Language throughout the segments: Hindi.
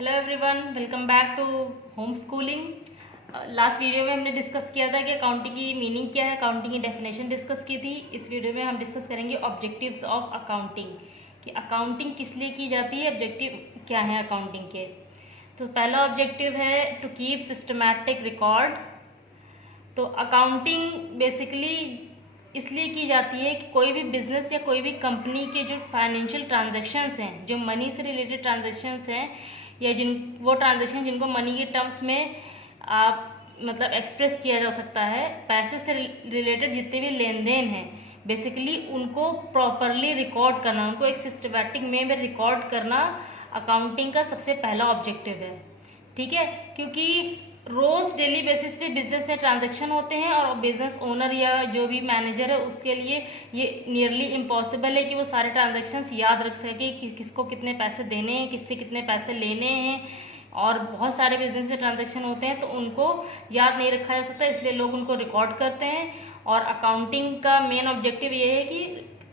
Hello everyone, welcome back to home schooling. Last video में हमने डिस्कस किया था कि अकाउंटिंग की मीनिंग क्या है, अकाउंटिंग की डेफिनेशन डिस्कस की थी। इस वीडियो में हम डिस्कस करेंगे ऑब्जेक्टिव्स ऑफ अकाउंटिंग, कि अकाउंटिंग किस लिए की जाती है, ऑब्जेक्टिव क्या है अकाउंटिंग के। तो पहला ऑब्जेक्टिव है टू कीप सिस्टमैटिक रिकॉर्ड। तो अकाउंटिंग बेसिकली इसलिए की जाती है कि कोई भी बिजनेस या कोई भी कंपनी के जो फाइनेंशियल ट्रांजैक्शंस हैं, जो मनी से रिलेटेड ट्रांजैक्शंस हैं, या वो ट्रांजैक्शन जिनको मनी के टर्म्स में आप मतलब एक्सप्रेस किया जा सकता है, पैसे से रिलेटेड जितने भी लेन देन हैं, बेसिकली उनको प्रॉपरली रिकॉर्ड करना, उनको एक सिस्टमैटिक में रिकॉर्ड करना अकाउंटिंग का सबसे पहला ऑब्जेक्टिव है। ठीक है, क्योंकि रोज डेली बेसिस पे बिजनेस में ट्रांजैक्शन होते हैं और बिजनेस ओनर या जो भी मैनेजर है उसके लिए ये नियरली इम्पॉसिबल है कि वो सारे ट्रांजैक्शंस याद रख सके कि किसको कितने पैसे देने हैं, किससे कितने पैसे लेने हैं। और बहुत सारे बिजनेस में ट्रांजैक्शन होते हैं तो उनको याद नहीं रखा जा सकता, इसलिए लोग उनको रिकॉर्ड करते हैं। और अकाउंटिंग का मेन ऑब्जेक्टिव ये है कि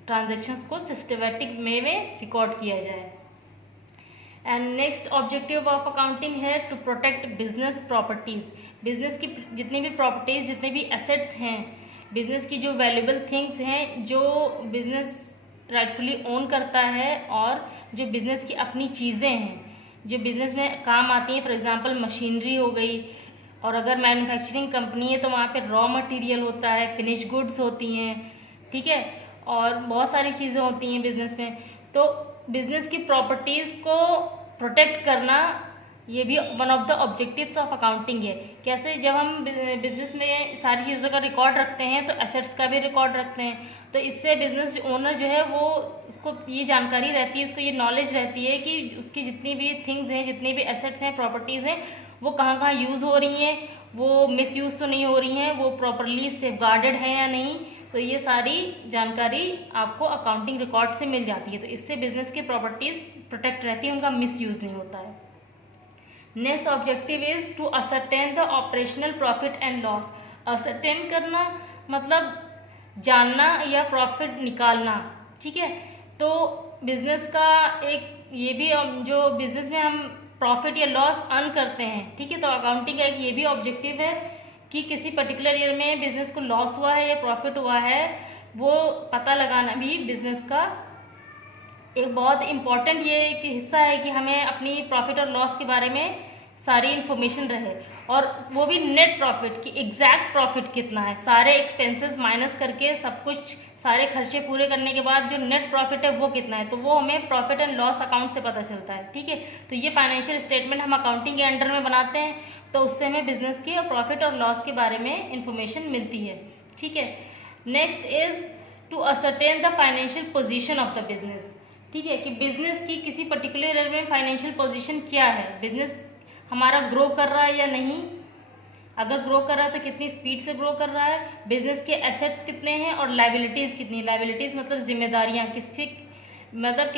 ट्रांजैक्शंस को सिस्टमैटिक में रिकॉर्ड किया जाए। And next objective of accounting है to protect business properties. Business की जितनी भी प्रॉपर्टीज, जितने भी एसेट्स हैं, बिजनेस की जो वैल्यूएबल थिंग्स हैं, जो बिजनेस राइटफुली ओन करता है, और जो बिजनेस की अपनी चीज़ें हैं जो बिजनेस में काम आती हैं, फॉर एग्जांपल मशीनरी हो गई, और अगर मैन्युफैक्चरिंग कंपनी है तो वहाँ पे रॉ मटेरियल होता है, फिनिश गुड्स होती हैं, ठीक है, और बहुत सारी चीज़ें होती हैं बिजनेस में। तो बिजनेस की प्रॉपर्टीज़ को प्रोटेक्ट करना ये भी one of the objectives of accounting है। कैसे, जब हम बिजनेस में सारी चीज़ों का रिकॉर्ड रखते हैं तो एसेट्स का भी रिकॉर्ड रखते हैं, तो इससे बिजनेस ओनर जो है वो उसको ये जानकारी रहती है, उसको ये नॉलेज रहती है कि उसकी जितनी भी थिंग्स हैं, जितनी भी एसेट्स हैं, प्रॉपर्टीज़ हैं, वो कहाँ कहाँ यूज़ हो रही हैं, वो मिस यूज़ तो नहीं हो रही हैं, वो प्रॉपरली सेफगार्डेड हैं या नहीं। तो ये सारी जानकारी आपको अकाउंटिंग रिकॉर्ड से मिल जाती है, तो इससे बिजनेस की प्रॉपर्टीज प्रोटेक्ट रहती है, उनका मिस यूज नहीं होता है। Next objective is to ascertain the operational profit and loss. Ascertain करना मतलब जानना या प्रॉफिट निकालना, ठीक है। तो बिजनेस का एक ये भी जो बिजनेस में हम प्रॉफिट या लॉस अर्न करते हैं, ठीक है, तो अकाउंटिंग का एक ये भी ऑब्जेक्टिव है कि किसी पर्टिकुलर ईयर में बिजनेस को लॉस हुआ है या प्रॉफिट हुआ है, वो पता लगाना भी बिजनेस का एक बहुत इम्पॉर्टेंट ये एक हिस्सा है कि हमें अपनी प्रॉफिट और लॉस के बारे में सारी इन्फॉर्मेशन रहे, और वो भी नेट प्रॉफिट की एग्जैक्ट प्रॉफिट कितना है, सारे एक्सपेंसेस माइनस करके सब कुछ, सारे खर्चे पूरे करने के बाद जो नेट प्रॉफिट है वो कितना है, तो वो हमें प्रॉफिट एंड लॉस अकाउंट से पता चलता है। ठीक है, तो ये फाइनेंशियल स्टेटमेंट हम अकाउंटिंग के अंडर में बनाते हैं, तो उससे हमें बिजनेस की और प्रॉफिट और लॉस के बारे में इंफॉर्मेशन मिलती है। ठीक है, next is to ascertain the financial position of the business. ठीक है, कि बिजनेस की किसी पर्टिकुलर ईयर में फाइनेंशियल पोजीशन क्या है, बिजनेस हमारा ग्रो कर रहा है या नहीं, अगर ग्रो कर रहा है तो कितनी स्पीड से ग्रो कर रहा है, बिजनेस के एसेट्स कितने हैं और लाइबिलिटीज कितनी, लाइबिलिटीज मतलब जिम्मेदारियां किसकी, मतलब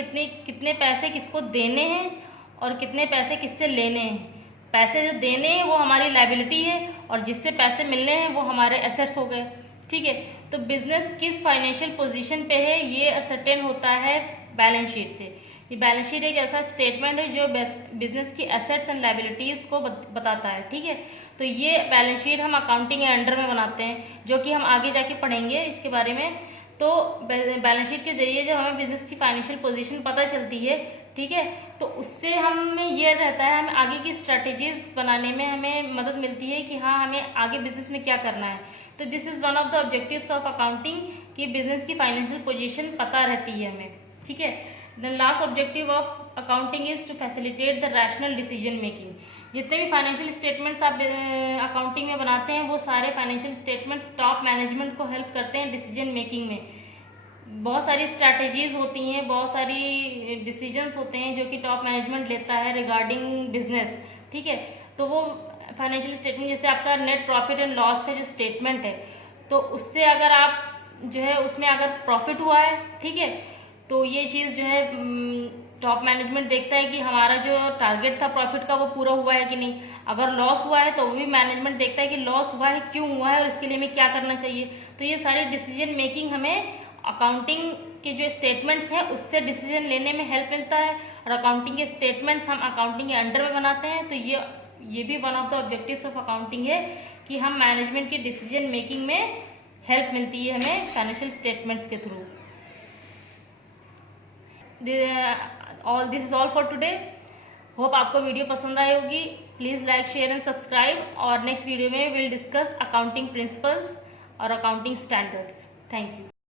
कितने पैसे किसको देने हैं और कितने पैसे किससे लेने हैं। पैसे जो देने हैं वो हमारी लाइबिलिटी है, और जिससे पैसे मिलने हैं वो हमारे एसेट्स हो गए। ठीक है, तो बिजनेस किस फाइनेंशियल पोजीशन पे है ये असर्टेन होता है बैलेंस शीट से। ये बैलेंस शीट एक ऐसा स्टेटमेंट है जो बिजनेस की एसेट्स एंड लाइबिलिटीज को बताता है। ठीक है, तो ये बैलेंस शीट हम अकाउंटिंग के अंडर में बनाते हैं, जो कि हम आगे जाके पढ़ेंगे इसके बारे में। तो बैलेंस शीट के जरिए जो हमें बिजनेस की फाइनेंशियल पोजीशन पता चलती है, ठीक है, तो उससे हमें ये रहता है, हमें आगे की स्ट्रैटेजीज बनाने में हमें मदद मिलती है कि हाँ हमें आगे बिजनेस में क्या करना है। तो this is one of the objectives of accounting कि बिजनेस की फाइनेंशियल पोजीशन पता रहती है हमें। ठीक है, the last objective of accounting is to facilitate the rational decision making. जितने भी फाइनेंशियल स्टेटमेंट्स आप अकाउंटिंग में बनाते हैं वो सारे फाइनेंशियल स्टेटमेंट टॉप मैनेजमेंट को हेल्प करते हैं डिसीजन मेकिंग में। बहुत सारी स्ट्रैटेजीज होती हैं, बहुत सारी डिसीजंस होते हैं जो कि टॉप मैनेजमेंट लेता है रिगार्डिंग बिजनेस। ठीक है, तो वो फाइनेंशियल स्टेटमेंट जैसे आपका नेट प्रॉफिट एंड लॉस का जो स्टेटमेंट है, तो उससे अगर आप जो है उसमें अगर प्रॉफिट हुआ है, ठीक है, तो ये चीज़ जो है टॉप मैनेजमेंट देखता है कि हमारा जो टारगेट था प्रॉफिट का वो पूरा हुआ है कि नहीं। अगर लॉस हुआ है तो वो भी मैनेजमेंट देखता है कि लॉस हुआ है, क्यों हुआ है और इसके लिए हमें क्या करना चाहिए। तो ये सारे डिसीजन मेकिंग हमें अकाउंटिंग के जो स्टेटमेंट्स हैं उससे डिसीजन लेने में हेल्प मिलता है, और अकाउंटिंग के स्टेटमेंट्स हम अकाउंटिंग के अंडर में बनाते हैं। तो ये भी one of the objectives of accounting है कि हम मैनेजमेंट की डिसीजन मेकिंग में हेल्प मिलती है हमें फाइनेंशियल स्टेटमेंट्स के through. This is all for today. Hope आपको वीडियो पसंद आई होगी। Please like, share and subscribe. और नेक्स्ट वीडियो में विल डिस्कस अकाउंटिंग प्रिंसिपल्स और अकाउंटिंग स्टैंडर्ड्स। Thank you.